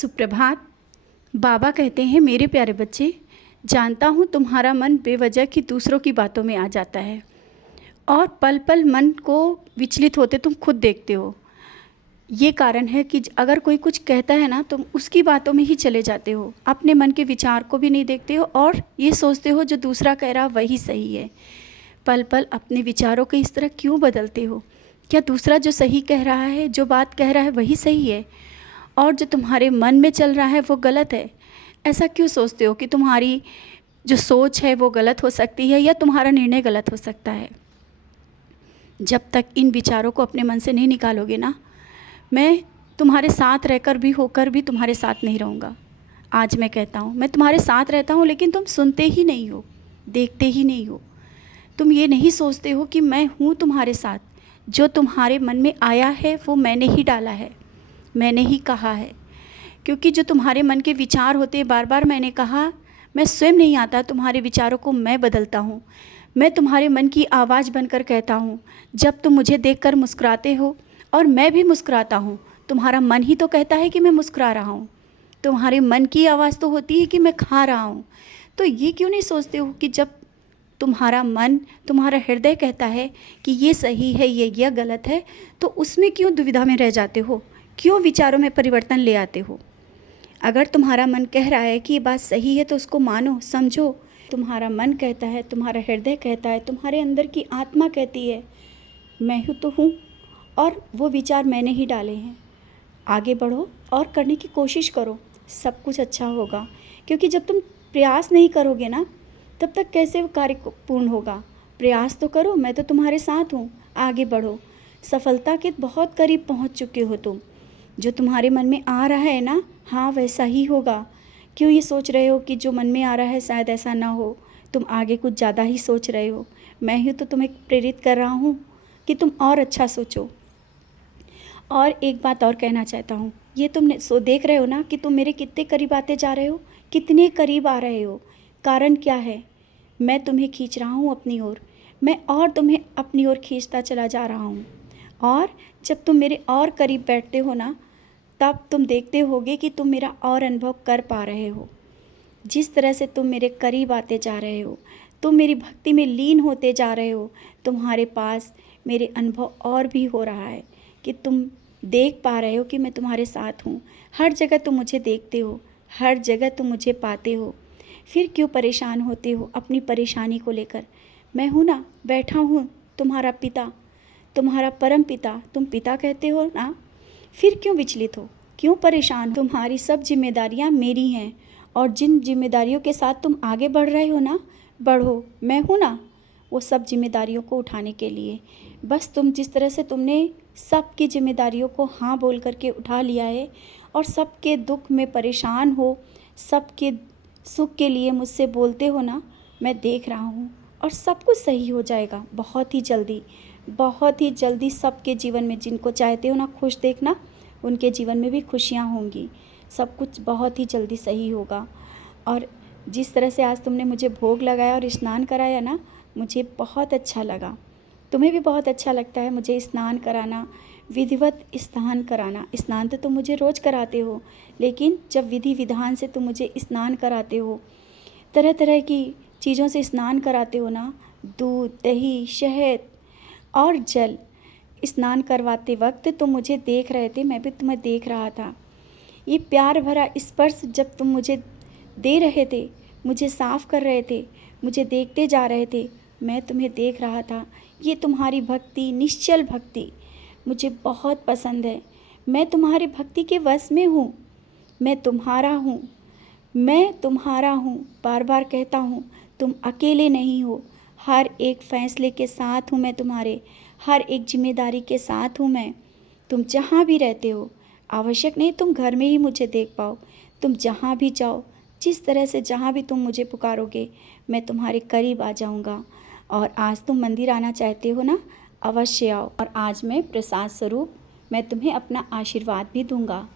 सुप्रभात। बाबा कहते हैं, मेरे प्यारे बच्चे, जानता हूँ तुम्हारा मन बेवजह की दूसरों की बातों में आ जाता है और पल पल मन को विचलित होते तुम खुद देखते हो। ये कारण है कि अगर कोई कुछ कहता है ना, तुम उसकी बातों में ही चले जाते हो, अपने मन के विचार को भी नहीं देखते हो और ये सोचते हो जो दूसरा कह रहा वही सही है। पल पल अपने विचारों को इस तरह क्यों बदलते हो? क्या दूसरा जो सही कह रहा है, जो बात कह रहा है वही सही है और जो तुम्हारे मन में चल रहा है वो गलत है? ऐसा क्यों सोचते हो कि तुम्हारी जो सोच है वो गलत हो सकती है या तुम्हारा निर्णय गलत हो सकता है? जब तक इन विचारों को अपने मन से नहीं निकालोगे ना, मैं तुम्हारे साथ रहकर भी होकर भी तुम्हारे साथ नहीं रहूँगा। आज मैं कहता हूँ, मैं तुम्हारे साथ रहता हूँ, लेकिन तुम सुनते ही नहीं हो, देखते ही नहीं हो। तुम ये नहीं सोचते हो कि मैं हूँ तुम्हारे साथ। जो तुम्हारे मन में आया है वो मैंने ही डाला है, मैंने ही कहा है। क्योंकि जो तुम्हारे मन के विचार होते हैं, बार बार मैंने कहा, मैं स्वयं नहीं आता, तुम्हारे विचारों को मैं बदलता हूँ। मैं तुम्हारे मन की आवाज़ बनकर कहता हूँ। जब तुम मुझे देखकर मुस्कुराते हो और मैं भी मुस्कुराता हूँ, तुम्हारा मन ही तो कहता है कि मैं मुस्कुरा रहा हूँ। तुम्हारे मन की आवाज़ तो होती है कि मैं खा रहा हूँ। तो ये क्यों नहीं सोचते हो कि जब तुम्हारा मन, तुम्हारा हृदय कहता है कि ये सही है, ये गलत है, तो उसमें क्यों दुविधा में रह जाते हो? क्यों विचारों में परिवर्तन ले आते हो? अगर तुम्हारा मन कह रहा है कि ये बात सही है तो उसको मानो, समझो। तुम्हारा मन कहता है, तुम्हारा हृदय कहता है, तुम्हारे अंदर की आत्मा कहती है, मैं हूँ तो हूँ और वो विचार मैंने ही डाले हैं। आगे बढ़ो और करने की कोशिश करो, सब कुछ अच्छा होगा। क्योंकि जब तुम प्रयास नहीं करोगे ना, तब तक कैसे वो कार्य पूर्ण होगा? प्रयास तो करो, मैं तो तुम्हारे साथ हूँ। आगे बढ़ो, सफलता के बहुत करीब पहुँच चुके हो तुम। जो तुम्हारे मन में आ रहा है ना, हाँ वैसा ही होगा। क्यों ये सोच रहे हो कि जो मन में आ रहा है शायद ऐसा ना हो? तुम आगे कुछ ज़्यादा ही सोच रहे हो। मैं ही तो तुम्हें प्रेरित कर रहा हूँ कि तुम और अच्छा सोचो। और एक बात और कहना चाहता हूँ, ये तुमने देख रहे हो ना कि तुम मेरे कितने करीब आते जा रहे हो, कितने करीब आ रहे हो। कारण क्या है? मैं तुम्हें खींच रहा हूँ अपनी ओर, मैं और तुम्हें अपनी ओर खींचता चला जा रहा हूँ। और जब तुम मेरे और करीब बैठते हो ना, तब तुम देखते होगे कि तुम मेरा और अनुभव कर पा रहे हो। जिस तरह से तुम मेरे करीब आते जा रहे हो, तुम मेरी भक्ति में लीन होते जा रहे हो, तुम्हारे पास मेरे अनुभव और भी हो रहा है कि तुम देख पा रहे हो कि मैं तुम्हारे साथ हूँ। हर जगह तुम मुझे देखते हो, हर जगह तुम मुझे पाते हो। फिर क्यों परेशान होते हो अपनी परेशानी को लेकर? मैं हूँ ना, बैठा हूँ, तुम्हारा पिता, तुम्हारा परम पिता। तुम पिता कहते हो ना, फिर क्यों विचलित हो, क्यों परेशान हो? तुम्हारी सब जिम्मेदारियाँ मेरी हैं और जिन जिम्मेदारियों के साथ तुम आगे बढ़ रहे हो ना, बढ़ो। मैं हूँ ना वो सब जिम्मेदारियों को उठाने के लिए। बस तुम जिस तरह से तुमने सबकी जिम्मेदारियों को हाँ बोल करके उठा लिया है और सबके दुख में परेशान हो, सबके सुख के लिए मुझसे बोलते हो ना, मैं देख रहा हूँ और सब कुछ सही हो जाएगा बहुत ही जल्दी, बहुत ही जल्दी। सबके जीवन में जिनको चाहते हो ना खुश देखना, उनके जीवन में भी खुशियाँ होंगी। सब कुछ बहुत ही जल्दी सही होगा। और जिस तरह से आज तुमने मुझे भोग लगाया और स्नान कराया ना, मुझे बहुत अच्छा लगा। तुम्हें भी बहुत अच्छा लगता है मुझे स्नान कराना, विधिवत स्नान कराना। स्नान तो तुम मुझे रोज़ कराते हो, लेकिन जब विधि विधान से तुम मुझे स्नान कराते हो, तरह तरह की चीज़ों से स्नान कराते हो ना, दूध, दही, शहद और जल, स्नान करवाते वक्त तुम मुझे देख रहे थे, मैं भी तुम्हें देख रहा था। ये प्यार भरा स्पर्श जब तुम मुझे दे रहे थे, मुझे साफ कर रहे थे, मुझे देखते जा रहे थे, मैं तुम्हें देख रहा था। ये तुम्हारी भक्ति, निश्चल भक्ति मुझे बहुत पसंद है। मैं तुम्हारी भक्ति के वश में हूँ, मैं तुम्हारा हूँ, मैं तुम्हारा हूँ। बार बार कहता हूँ, तुम अकेले नहीं हो। हर एक फैसले के साथ हूँ मैं तुम्हारे, हर एक जिम्मेदारी के साथ हूँ मैं। तुम जहाँ भी रहते हो, आवश्यक नहीं तुम घर में ही मुझे देख पाओ, तुम जहाँ भी जाओ, जिस तरह से जहाँ भी तुम मुझे पुकारोगे, मैं तुम्हारे करीब आ जाऊँगा। और आज तुम मंदिर आना चाहते हो ना, अवश्य आओ। और आज मैं प्रसाद स्वरूप मैं तुम्हें अपना आशीर्वाद भी दूंगा।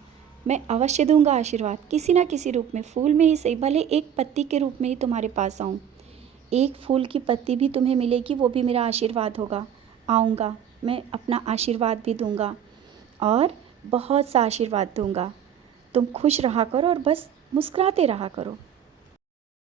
मैं अवश्य दूंगा आशीर्वाद, किसी ना किसी रूप में, फूल में ही सही, भले एक पत्ती के रूप में ही तुम्हारे पास आऊँ। एक फूल की पत्ती भी तुम्हें मिलेगी, वो भी मेरा आशीर्वाद होगा। आऊँगा, मैं अपना आशीर्वाद भी दूंगा और बहुत सा आशीर्वाद दूंगा। तुम खुश रहा करो और बस मुस्कुराते रहा करो।